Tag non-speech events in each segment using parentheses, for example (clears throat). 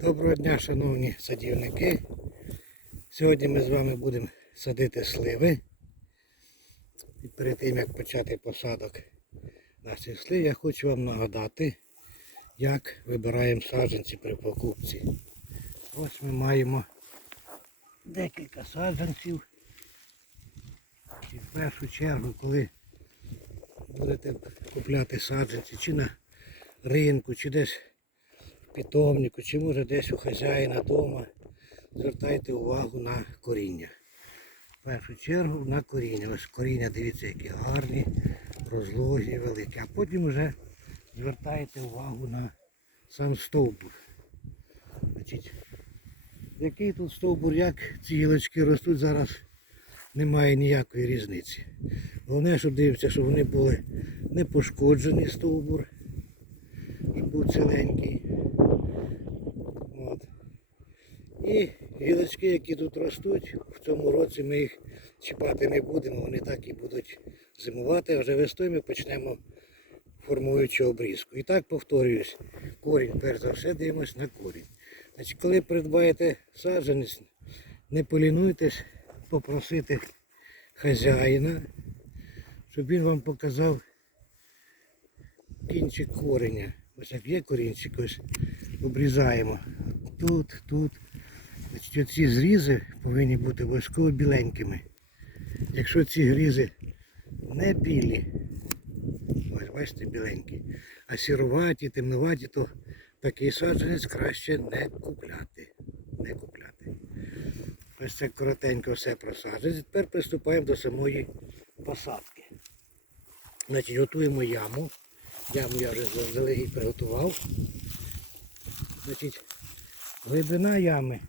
Доброго дня, шановні садівники. Сьогодні ми з вами будемо садити сливи. І перед тим як почати посадок наших слив, я хочу вам нагадати, як вибираємо саджанці при покупці. Ось ми маємо декілька саджанців. І в першу чергу, коли будете купляти саджанці чи на ринку, чи десь питомнику, чи може десь у хазяїна вдома, звертайте увагу на коріння. В першу чергу на коріння. Ось коріння, дивіться, які гарні, розлогі, великі. А потім вже звертаєте увагу на сам стовбур. Значить, який тут стовбур, як ці гілочки ростуть, зараз немає ніякої різниці. Головне, щоб дивитися, щоб вони були не пошкоджені стовбур, щоб був ціленький. От. І гілочки, які тут ростуть, в цьому році ми їх чіпати не будемо, вони так і будуть зимувати, а вже весною ми почнемо формуючу обрізку. І так повторююсь, корінь, перш за все, дивимось на корінь. Значить, коли придбаєте саджанець, не полінуйтесь попросити хазяїна, щоб він вам показав кінчик кореня. Ось як є корінчик, ось обрізаємо. Тут, тут. Значить, оці зрізи повинні бути обов'язково біленькими. Якщо ці грізи не білі, ось бачите, біленькі, а сіруваті, темнуваті, то такий саджанець краще не купляти. Не купляти. Ось це коротенько все про саджанець. Тепер приступаємо до самої посадки. Значить, готуємо яму. Яму я вже заздалегідь приготував. Значить, глибина ями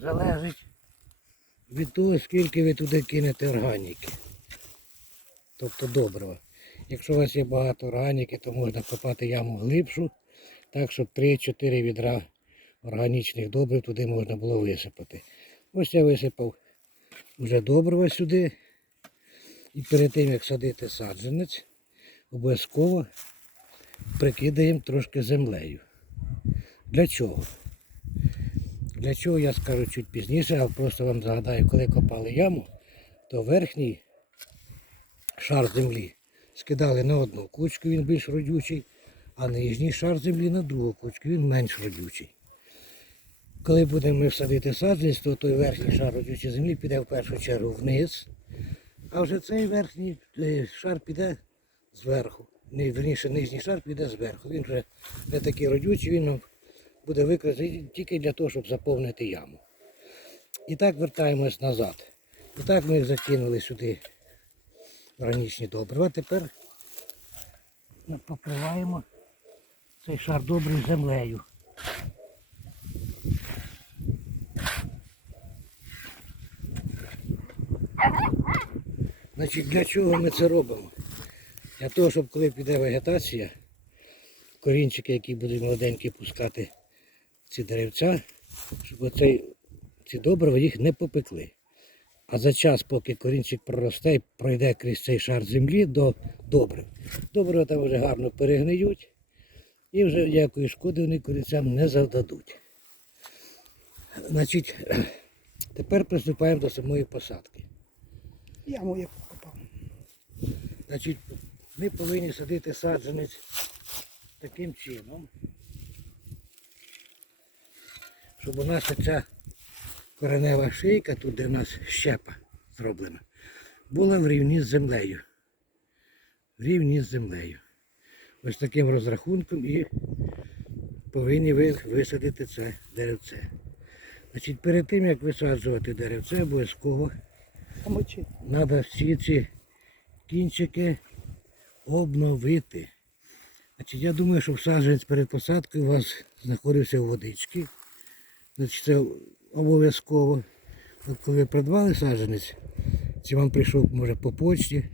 залежить від того, скільки ви туди кинете органіки. Тобто добрива. Якщо у вас є багато органіки, то можна копати яму глибшу, так щоб 3-4 відра органічних добрив туди можна було висипати. Ось я висипав вже добрива сюди. І перед тим як садити саджанець, обов'язково прикидаємо трошки землею. Для чого? Для чого я скажу чуть пізніше, а просто вам загадаю, коли копали яму, то верхній шар землі скидали на одну кучку, він більш родючий, а нижній шар землі на другу кучку, він менш родючий. Коли будемо ми всадити саджанець, то той верхній шар родючої землі піде в першу чергу вниз, а вже цей верхній е, шар піде зверху. Верніше, нижній шар піде зверху. Він вже не такий родючий, він нам буде використаний тільки для того, щоб заповнити яму. І так вертаємось назад. І так ми закинули сюди органічні добрива. Тепер покриваємо цей шар добрий землею. Значить, для чого ми це робимо? Для того, щоб коли піде вегетація, корінчики, які будуть молоденькі пускати ці деревця, щоб оцей, ці добрива їх не попекли. А за час, поки корінчик проросте і пройде крізь цей шар землі до добрив. Добрива там вже гарно перегниють і вже ніякої шкоди вони корінцям не завдадуть. Значить, (clears throat) тепер приступаємо до самої посадки. Яму я покопав. Значить, ми повинні садити саджанець таким чином, щоб у нас ця коренева шийка, тут де у нас щепа зроблена, була в рівні з землею. В рівні з землею. Ось таким розрахунком і повинні ви висадити це деревце. Значить, перед тим як висаджувати деревце, обов'язково треба всі ці кінчики обновити. Значить, я думаю, що саджанець перед посадкою у вас знаходився у водичці. Значить, це обов'язково. От коли ви придбали саджанець, чи вам прийшов, може, по почті,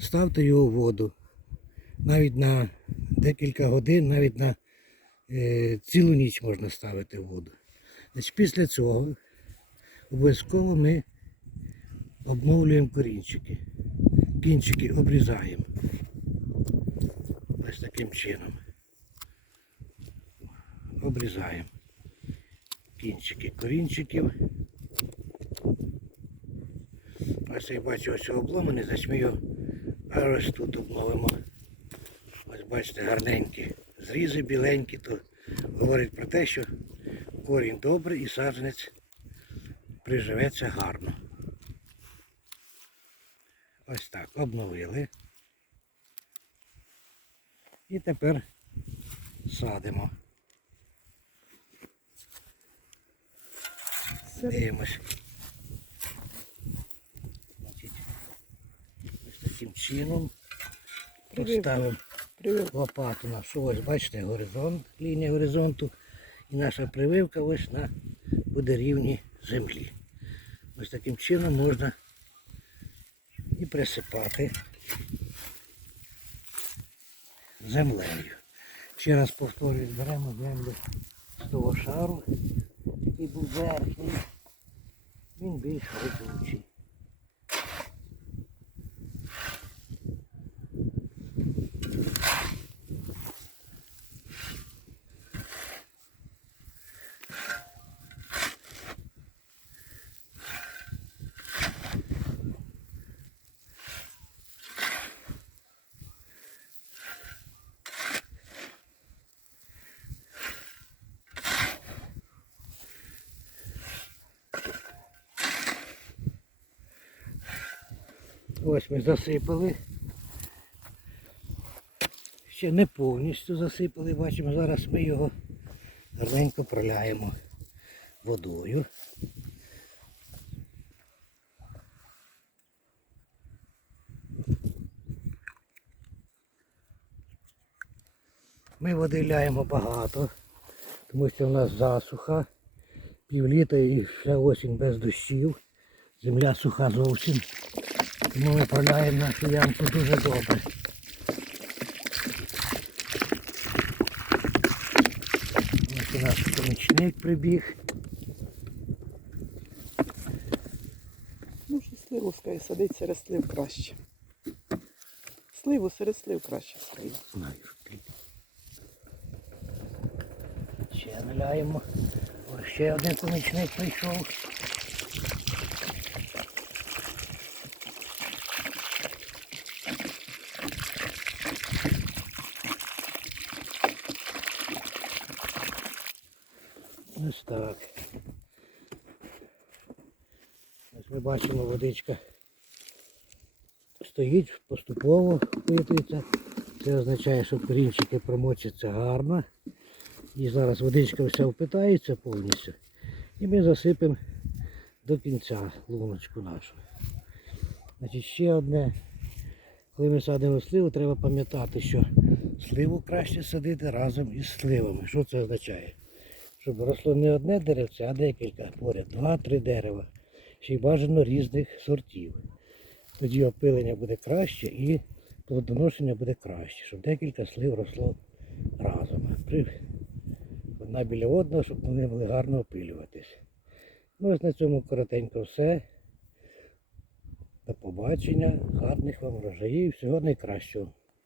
ставте його в воду. Навіть на декілька годин, навіть на е, цілу ніч можна ставити в воду. Значить, після цього обов'язково ми обновлюємо корінчики. Кінчики обрізаємо. Ось таким чином. обрізаємо кінчики корінчиків. Ось я бачу ось обломаний, значить ми його тут обновимо. Ось бачите, гарненькі зрізи біленькі, то говорить про те, що корінь добрий і саджанець приживеться гарно. Ось так, обновили. І тепер садимо. Дивимось. Ось таким чином поставимо лопату нашу. Ось бачите горизонт, лінія горизонту. І наша прививка ось на буде рівні землі. Ось таким чином можна і присипати землею. Ще раз повторюю, беремо землю з того шару, який був верхній, він більш родючий. Ось ми засипали. Ще не повністю засипали, бачимо, зараз ми його гарненько проляємо водою. Ми води ляємо багато, тому що в нас засуха, півліта і ще осінь без дощів. Земля суха зовсім. Тому ми проляємо нашу ямку дуже добре. Ось і наш помічник прибіг. Ну, що сливу скай садить серед слив краще. Сливу серед слив краще садить. Ще наляємо. Ще один помічник прийшов. Ось так. Ось ми бачимо водичка стоїть, поступово впитується. Це означає, що корінчики промочаться гарно. І зараз водичка вся впитається повністю. І ми засипемо до кінця луночку нашу. Значить, ще одне. Коли ми садимо сливу, треба пам'ятати, що сливу краще садити разом із сливами. Що це означає? Щоб росло не одне деревце, а декілька поряд, два-три дерева. Ще й бажано різних сортів. Тоді опилення буде краще і плодоношення буде краще, щоб декілька слив росло разом. Одна біля одного, щоб вони могли гарно опилюватись. Ну ось на цьому коротенько все. До побачення, гарних вам врожаїв, всього найкращого.